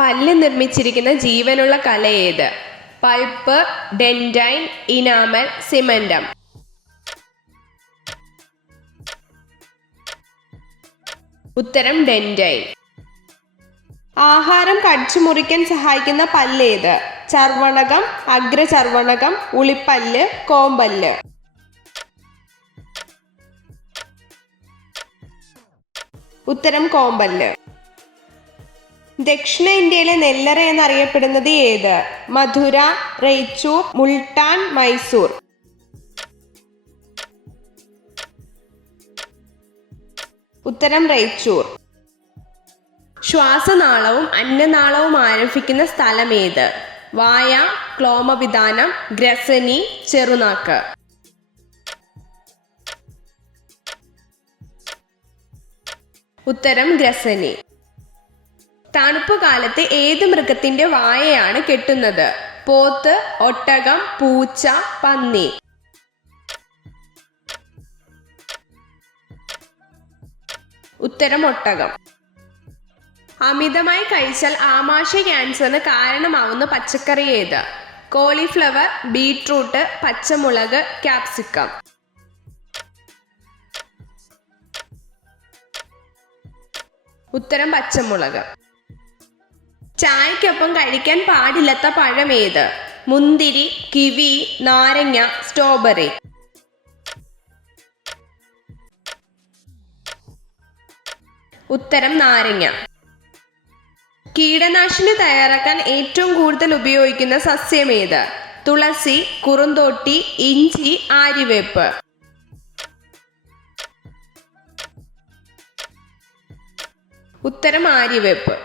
പല്ല് നിർമ്മിച്ചിരിക്കുന്ന ജീവനുള്ള കല ഏത്? Pulp, dentine, enamel, cementum. ഉത്തരം ഡെൻഡൈൻ. ആഹാരം കടിച്ചു മുറിക്കാൻ സഹായിക്കുന്ന പല്ലേത്? ചർവണകം, അഗ്രചർവണകം, ഉളിപ്പല്ല്, കോമ്പല്ല്. ഉത്തരം കോമ്പല്ല്. ദക്ഷിണ ഇന്ത്യയിലെ നെല്ലറ എന്നറിയപ്പെടുന്നത് ഏത്? മധുര, റേച്ചൂർ, മുൾട്ടാൻ, മൈസൂർ. ഉത്തരം റേച്ചൂർ. ശ്വാസനാളവും അന്നനാളവും ആരംഭിക്കുന്ന സ്ഥലം ഏത്? വായ, ക്ലോമവിതാനം, ഗ്രസനി, ചെറുനാക്ക്. ഉത്തരം ഗ്രസനി. തണുപ്പ് കാലത്ത് ഏത് മൃഗത്തിന്റെ വായയാണ് കെട്ടുന്നത്? പോത്ത്, ഒട്ടകം, പൂച്ച, പന്നി. ഉത്തരം ഒട്ടകം. അമിതമായി കഴിച്ചാൽ ആമാശയ ക്യാൻസറിന് കാരണമാവുന്ന പച്ചക്കറി ഏത്? കോളിഫ്ലവർ, ബീട്രൂട്ട്, പച്ചമുളക്, ക്യാപ്സിക്കം. ഉത്തരം പച്ചമുളക്. ചായക്കൊപ്പം കഴിക്കാൻ പാടില്ലാത്ത പഴം ഏത്? മുന്തിരി, കിവി, നാരങ്ങ, സ്ട്രോബെറി. ഉത്തരം നാരങ്ങ. കീടനാശിനി തയ്യാറാക്കാൻ ഏറ്റവും കൂടുതൽ ഉപയോഗിക്കുന്ന സസ്യം ഏത്? തുളസി, കുറുന്തോട്ടി, ഇഞ്ചി, ആര്യവേപ്പ്. ഉത്തരം ആര്യവേപ്പ്.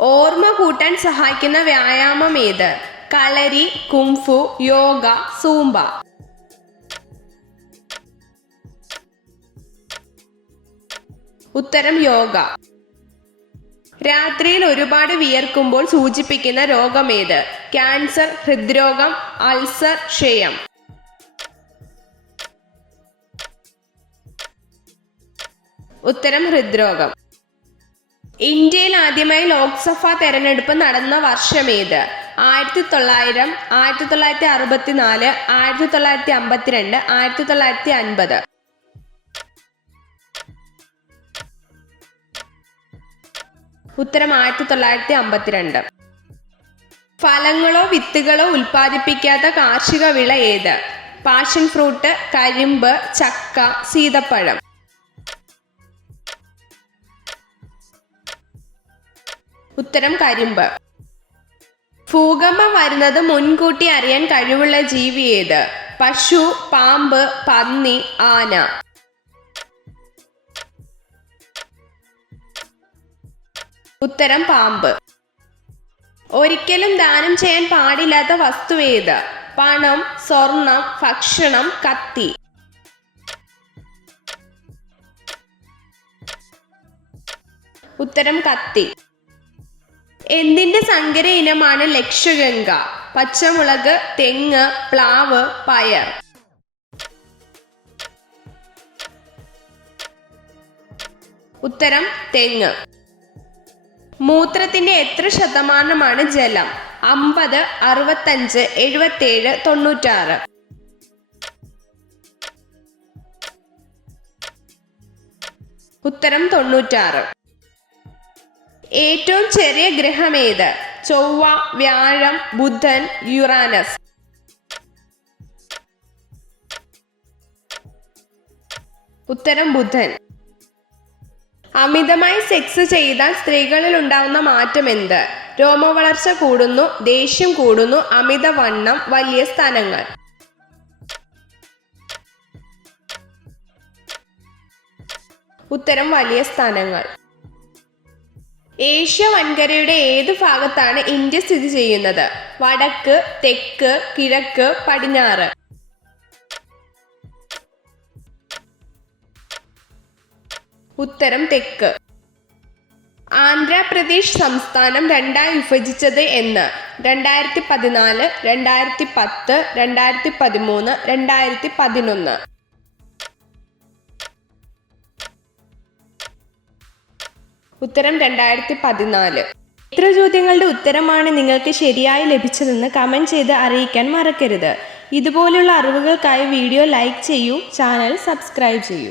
ഓർമ്മ കൂട്ടാൻ സഹായിക്കുന്ന വ്യായാമം ഏത്? കളരി, കുംഫു, യോഗ, സൂംബ. ഉത്തരം യോഗ. രാത്രിയിൽ ഒരുപാട് വിയർക്കുമ്പോൾ സൂചിപ്പിക്കുന്ന രോഗം ഏത്? ക്യാൻസർ, ഹൃദ്രോഗം, അൾസർ, ക്ഷയം. ഉത്തരം ഹൃദ്രോഗം. ഇന്ത്യയിൽ ആദ്യമായി ലോക്സഭാ തെരഞ്ഞെടുപ്പ് നടന്ന വർഷം ഏത്? 1900, 1964, 1952, 1950. ഉത്തരം 1952. ഫലങ്ങളോ വിത്തുകളോ ഉൽപ്പാദിപ്പിക്കാത്ത കാർഷിക വിള ഏത്? പാഷൻ ഫ്രൂട്ട്, കരിമ്പ്, ചക്ക, സീതപ്പഴം. ഉത്തരം കരിമ്പ്. ഭൂകമ്പം വരുന്നത് മുൻകൂട്ടി അറിയാൻ കഴിവുള്ള ജീവി ഏത്? പശു, പാമ്പ്, പന്നി, ആന. ഉത്തരം പാമ്പ്. ഒരിക്കലും ദാനം ചെയ്യാൻ പാടില്ലാത്ത വസ്തു ഏത്? പണം, സ്വർണം, ഭക്ഷണം, കത്തി. ഉത്തരം കത്തി. എന്തിന്റെ സങ്കര ഇനമാണ് ലക്ഷഗംഗ? പച്ചമുളക്, തെങ്ങ്, പ്ലാവ്, പയർ. ഉത്തരം തെങ്ങ്. മൂത്രത്തിന്റെ എത്ര ശതമാനമാണ് ജലം? 50, 65, 77, 96. ഉത്തരം 96. ഏറ്റവും ചെറിയ ഗ്രഹം ഏത്? ചൊവ്വ, വ്യാഴം, ബുധൻ, യുറാനസ്. ഉത്തരം ബുധൻ. അമിതമായി സെക്സ് ചെയ്താൽ സ്ത്രീകളിൽ ഉണ്ടാവുന്ന മാറ്റം എന്ത്? രോമവളർച്ച കൂടുന്നു, ദേഷ്യം കൂടുന്നു, അമിതവണ്ണം, വലിയ സ്തനങ്ങൾ. ഉത്തരം വലിയ സ്തനങ്ങൾ. ഏഷ്യ വൻകരയുടെ ഏത് ഭാഗത്താണ് ഇന്ത്യ സ്ഥിതി ചെയ്യുന്നത്? വടക്ക്, തെക്ക്, കിഴക്ക്, പടിഞ്ഞാറ്. ഉത്തരം തെക്ക്. ആന്ധ്രാപ്രദേശ് സംസ്ഥാനം രണ്ടായി വിഭജിച്ചത് എന്ന്? 2014, 2010, 2013, 2011. ഉത്തരം 2014. എത്ര ചോദ്യങ്ങളുടെ ഉത്തരമാണ് നിങ്ങൾക്ക് ശരിയായി ലഭിച്ചതെന്ന് കമൻറ്റ് ചെയ്ത് അറിയിക്കാൻ മറക്കരുത്. ഇതുപോലുള്ള അറിവുകൾക്കായി വീഡിയോ ലൈക്ക് ചെയ്യൂ, ചാനൽ സബ്സ്ക്രൈബ് ചെയ്യൂ.